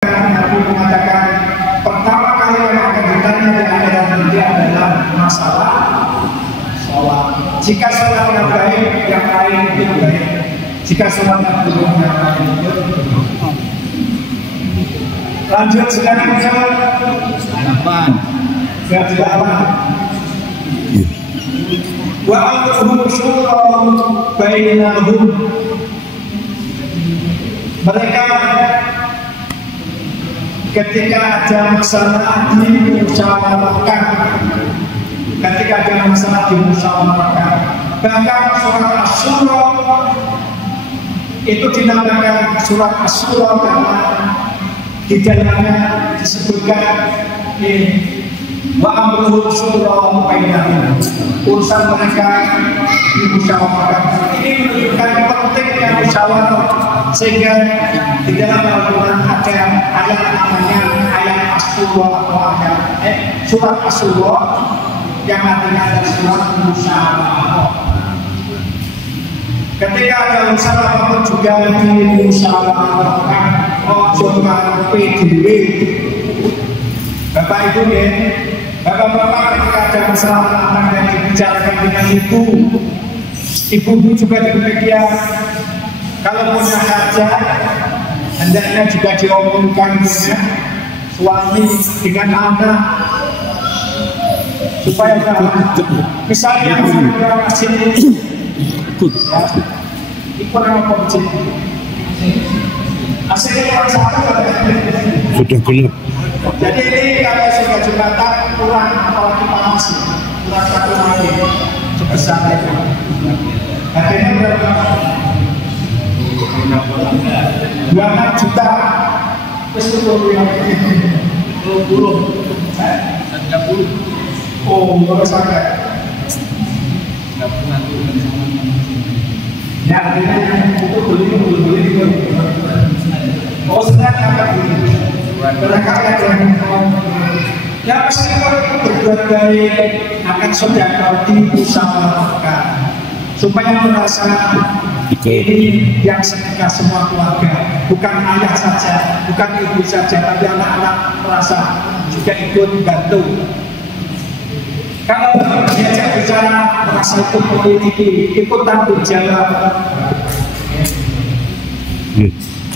Nabi mengatakan pertama kali yang akan ditanya di akhirat nanti adalah masalah sholat. Jika sholat yang baik, yang lain itu baik. Jika sholat yang buruk, yang lain itu buruk. Lanjut sekarang sholat. Biar tidak aman. Wa amruhum syura bainahum. Mereka ketika ada masalah dimusyawarahkan, ketika ada masalah dimusyawarahkan. Bahkan surat Asy-Syura itu dinamakan surat Asy-Syura karena di dalamnya disebutkan wa amruhum syura bainahum, urusan mereka dimusyawarahkan. Ini menunjukkan pentingnya musyawarah, sehingga di dalam Al-Quran ada ayat namanya ayat Asy-Syura atau ayat surat Asy-Syura yang artinya adalah surat musyawarah. Ketika ada urusan apapun juga dimusyawarahkan, ojo karepe dhewe. Bapak Ibu ya, bapak-bapak ketika ada masalah anak yang dibicarakan dengan ibu juga demikian. Kalau punya hajat, hendaknya juga diomongkan dengan suami, dengan anak, supaya misalnya orang asin ikut apa asin orang satu sudah gelap. Jadi ini kalau sudah Jumatan kurang, apalagi panas, kurang satu lagi sebesar itu. Harganya berapa? 26 juta. Terus 20. Oh, baru sangat. Ya, artinya untuk beli itu. Oh, senang apa ini? Barangkali ya meskipun berbuat baik akan sedekah dimusyawarahkan supaya merasa ini yang sedekah semua keluarga, bukan ayah saja, bukan ibu saja, tapi anak-anak merasa juga ikut bantu. Kalau diajak bicara merasa ikut memiliki, ikut tanggung jawab.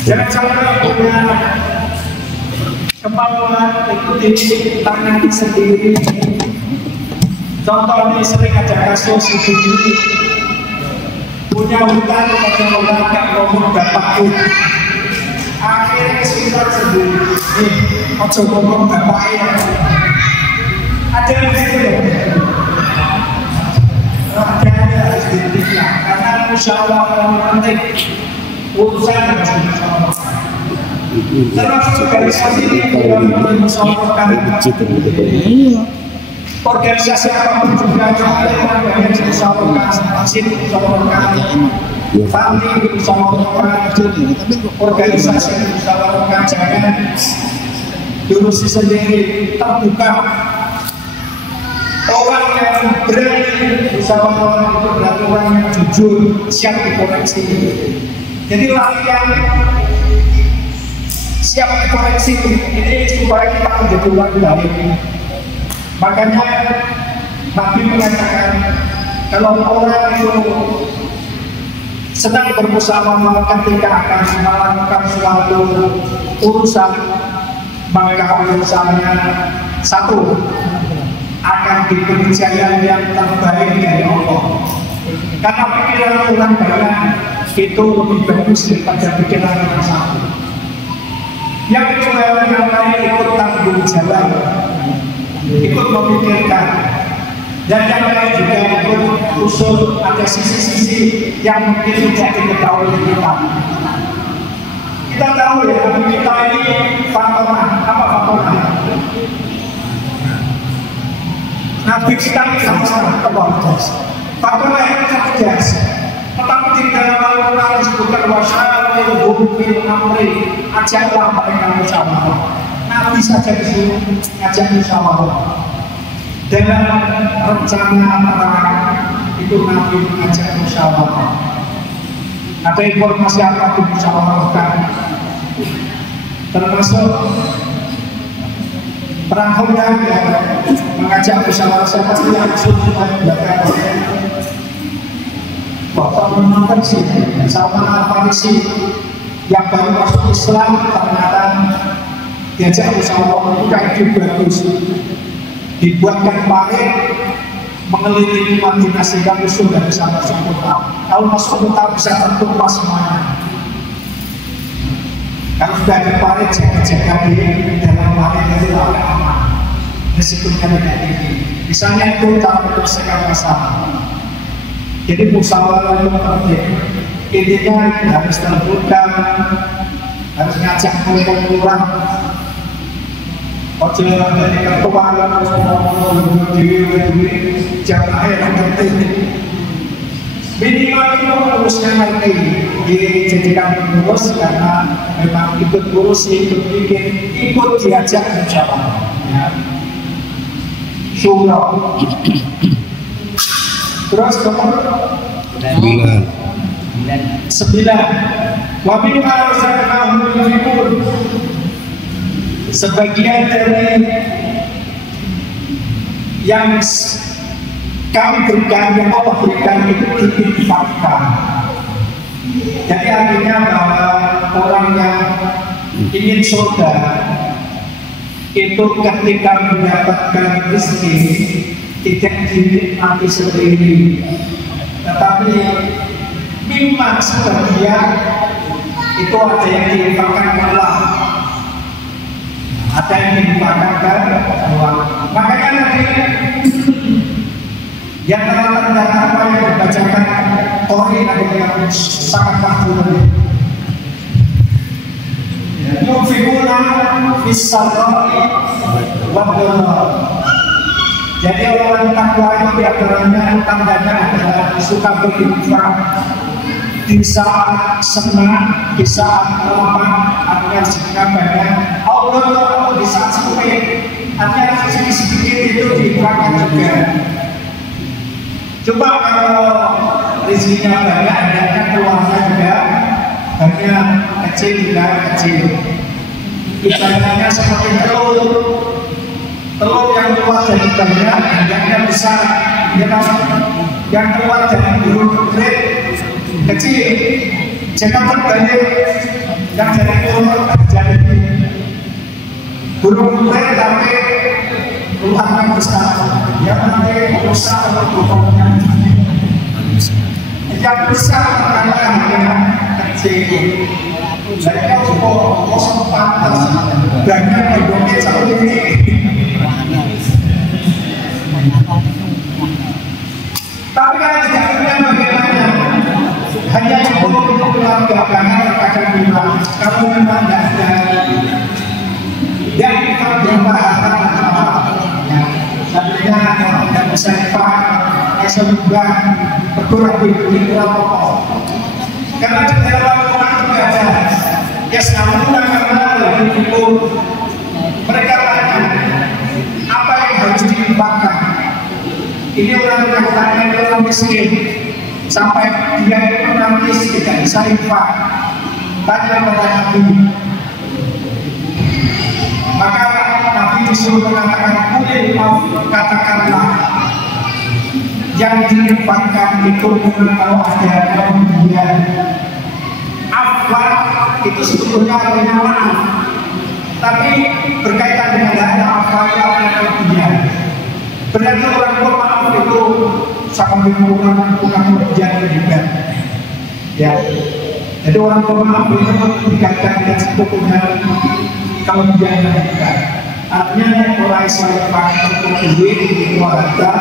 Jangan sampai punya kemauan ikuti tangan sendiri. Contoh ini sering ada kasus ibu punya hutang kepada orang yang ngomong bapakku, akhirnya kesulitan sendiri. Ojo ngomong bapaknya. Ada yang begitu loh. Ada harus dihentikan karena musyawarah penting. Urusan harus musyawarah. Termasuk organisasi yang dimusyawarahkan. Organisasi apapun juga yang dimusyawarahkan, masjid dimusyawarahkan, family dimusyawarahkan, organisasi dimusyawarahkan, jangan diurusi sendiri, terbuka. Orang yang berani musyawarah itu berarti orang yang jujur, siap dikoreksi. Jadi latihan siap dikoreksi ini supaya kita menjadi orang baik. Makanya Nabi mengatakan kalau orang itu sedang bermusyawarah ketika akan melakukan suatu urusan, maka urusannya satu akan diberi jalan yang terbaik dari Allah. Karena pikiran orang banyak itu lebih bagus daripada pikiran orang satu. Yang kedua, yang lain ikut tanggung jawab, ikut memikirkan, dan yang lain juga ikut usul ada sisi-sisi yang mungkin tidak diketahui kita. Kita tahu ya, kita ini faktornya apa faktornya? Nabi kita ini sama terbatas. Faktornya yang cerdas, tetapi tidak lalu disebutkan wasyawirhum fil amri, ajaklah mereka musyawarah. Nabi saja disuruh ngajak musyawarah. Dalam rencana perang itu Nabi mengajak musyawarah. Ada informasi apa dimusyawarahkan? termasuk perang Khandaq yang mengajak musyawarah seperti yang sudah dilakukan oleh Bapak menonton sih Salman Al-Farisi yang baru masuk Islam, ternyata diajak musyawarah itu kayak bagus, dibuatkan parit mengelilingi Madinah sehingga musuh tidak bisa masuk kota. Kalau masuk kota bisa tertumpah semuanya. Kalau sudah ada parit, jaga-jaga di dalam parit itu agak aman, risikonya tidak tinggi. Misalnya itu cara menyelesaikan masalah. Jadi musyawarah itu penting. Intinya harus terbuka, harus ngajak kumpul-kumpulan. Ojo dari ketua harus ngomong dewi jangan yang penting. Minimal itu urusnya ngerti, dijadikan pengurus karena memang ikut urus, ikut bikin, ikut diajak musyawarah. Syura. Terus nomor 9. Wa mimma razaqnahum yunfiqun. Sebagian dari yang kami berikan, yang Allah berikan itu diinfakkan. Jadi artinya bahwa orang yang ingin surga itu ketika mendapatkan rezeki tidak dinikmati sendiri, tetapi mimma sebagian itu ada yang diinfakkan Allah, ada yang diinfakkan Allah. Makanya nanti yang terdapat apa yang dibacakan Quran ada yang sangat mahfuz. Yunfiquna fis-sarra'i wad-dharra. Jadi orang takwa itu diantaranya tandanya adalah suka berinfak di saat senang, di saat lemah, artinya sedekah banyak. Allah di saat sempit, artinya sedikit itu diinfakkan juga. Coba kalau rezekinya banyak, hendaknya keluarnya juga banyak, kecil juga kecil. Ibaratnya seperti telur yang keluar dari banyak, hendaknya besar. Yang keluar dari burung kecil kecil, jangan terbalik. Yang dari telur jadi burung kecil tapi keluarnya besar. Yang nanti besar atau burungnya yang besar karena yang kecil. Saya kosong pantas banyak hidupnya seperti ini. Tapi kalau tidak punya bagaimana, hanya cukup untuk keluarga karena terkadang bilang kalau memang tidak ada yang kita berbahagia sebenarnya tidak bisa dipakai semoga berkurang di kelompok. Karena di dalam Al-Quran juga ada yas'aluna karena itu mereka tanya apa yang harus diinfakkan. Ini orang yang tanya orang miskin sampai dia itu nangis tidak bisa infak. Tanya kepada Nabi, maka Nabi disuruh mengatakan katakanlah yang diinfakkan itu bukan kalau ada kemudian afwan itu sebetulnya artinya maaf, tapi berkaitan dengan ada afwan yang kemudian berarti orang pemaaf itu sama dengan orang bukan kemudian juga ya. Jadi orang pemaaf itu dikaitkan dengan sebetulnya kemudian juga artinya orang saya pakai untuk duit di keluarga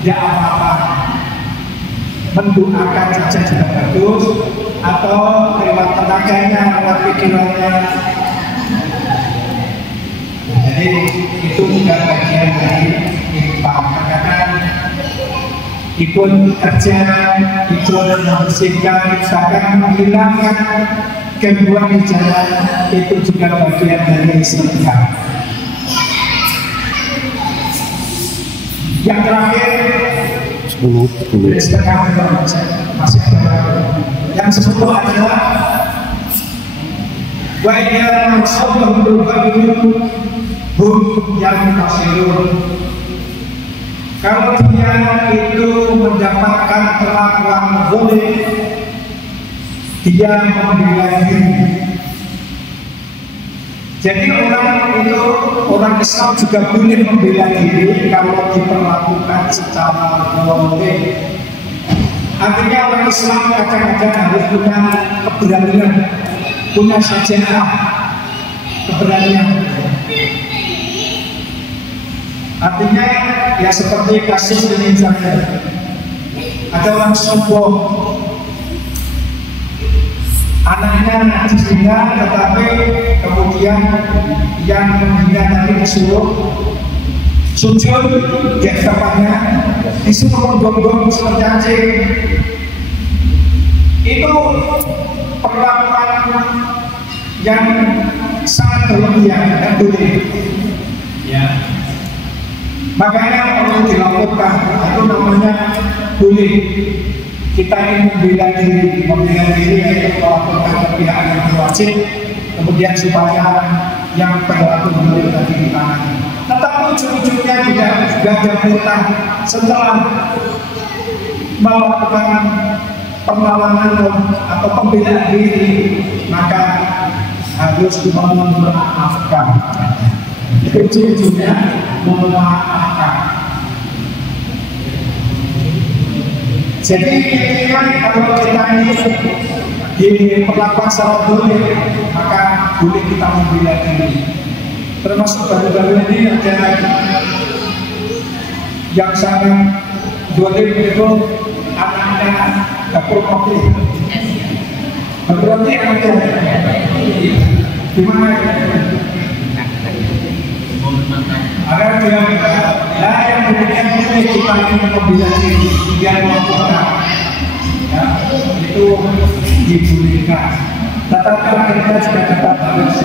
tidak apa-apa, mendoakan saja juga bagus, atau lewat tenaganya, lewat pikirannya. Jadi itu juga bagian dari infak. Karena ikut kerja, ikut membersihkan, bahkan menghilangkan gangguan di jalan, itu juga bagian dari sedekah. Yang terakhir 10 masih ada yang 10 adalah wa idza masabahum baghyun hum yantasirun. Kalau dia itu mendapatkan perlakuan zalim, dia membela diri. Jadi orang Islam juga boleh membela diri kalau diperlakukan secara zalim. Artinya orang Islam kadang-kadang harus punya keberanian, punya syaja'ah, keberanian. Artinya ya seperti kasus ini misalnya, ada orang sombong, anaknya dihina, tetapi kemudian yang menghina tadi disuruh sujud di hadapannya, disuruh menggonggong seperti anjing. Itu perlakuan yang sangat berlebihan dan boleh. Ya. Makanya perlu dilakukan, itu namanya boleh. Kita ingin membela diri yaitu melakukan pihak yang berwajib, kemudian supaya yang berlaku boleh tadi ditangani. Tetapi ujung-ujungnya juga ada hutang setelah melakukan perlawanan atau pembelaan diri, maka harus memaafkan. Ujung-ujungnya memaafkan. Jadi kalau kita ini diperlakukan secara boleh, maka boleh kita membela diri. Termasuk baru-baru ini ada yang sangat boleh itu anaknya dapur kopi. Berarti ada gimana? Ada yang demikian boleh kita ingin membela diri biar melakukan, ya, itu dibolehkan. Tetapi kita juga tetap harus,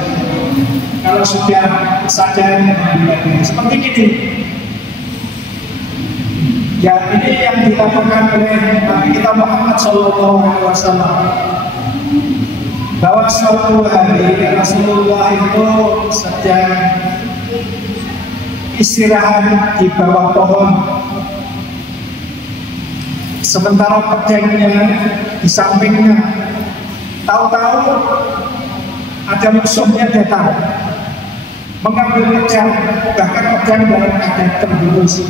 kalau sudah sadar membela diri seperti ini, ya ini yang dilakukan oleh Nabi kita Muhammad SAW, bahwa suatu hari Rasulullah itu sedang istirahat di bawah pohon, sementara pedangnya di sampingnya. Tahu-tahu ada musuhnya datang mengambil pedang, bahkan pedang dalam keadaan terbungkus.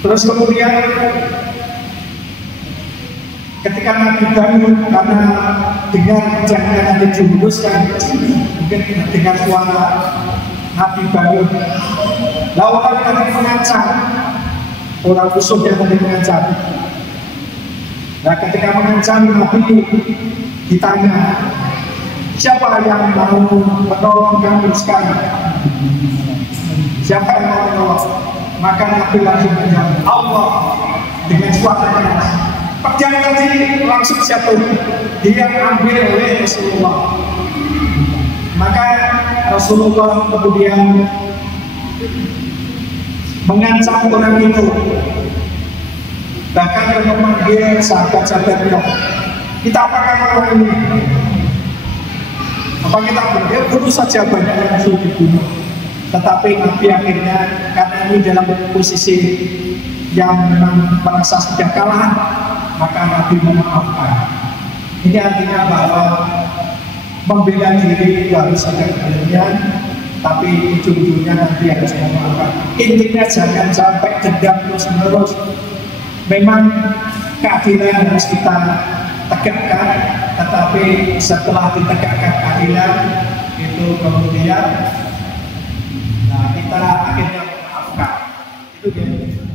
Terus kemudian ketika Nabi bangun karena dengar pedangnya nanti dibungkuskan, mungkin dengar suara Nabi bangun. Lawan tadi mengancam, orang musuh yang tadi mengancam. Nah ketika mengancam, Nabi ditanya, siapa yang mau menolong kamu sekarang? Siapa yang mau menolong? Maka Nabi langsung menjawab, Allah, dengan suara keras. Pedang tadi langsung jatuh, dia ambil oleh Rasulullah. Maka Rasulullah kemudian mengancam orang itu, bahkan memanggil sahabat-sahabatnya, kita apakan orang ini? Apa kita bunuh saja, banyak yang langsung dibunuh. Tetapi Nabi akhirnya karena ini dalam posisi yang memang merasa sudah kalah, maka Nabi memaafkan. Ini artinya bahwa membela diri itu harus ada keberanian, tapi ujung-ujungnya nanti harus memaafkan. Intinya jangan sampai dendam terus-menerus. Memang keadilan harus kita tegakkan, tetapi setelah ditegakkan keadilan itu kemudian kita akhirnya memaafkan. Itu dia.